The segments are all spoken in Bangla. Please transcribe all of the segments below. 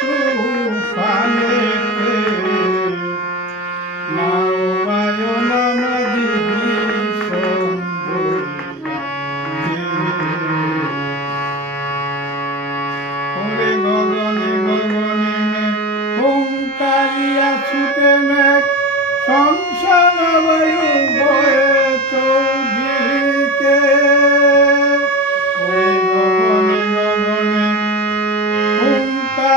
তুফানে নাও আয়ো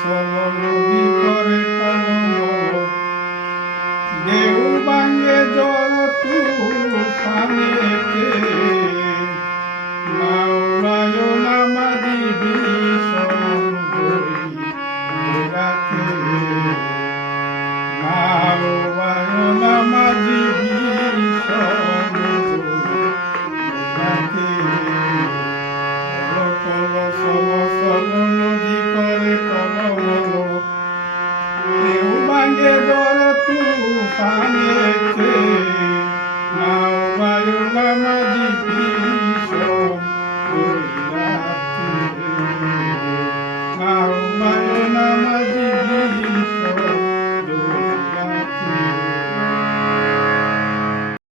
সল করে ভাঙে বড় তুফানেতে নাও বায়ুলা মাঝি বিষম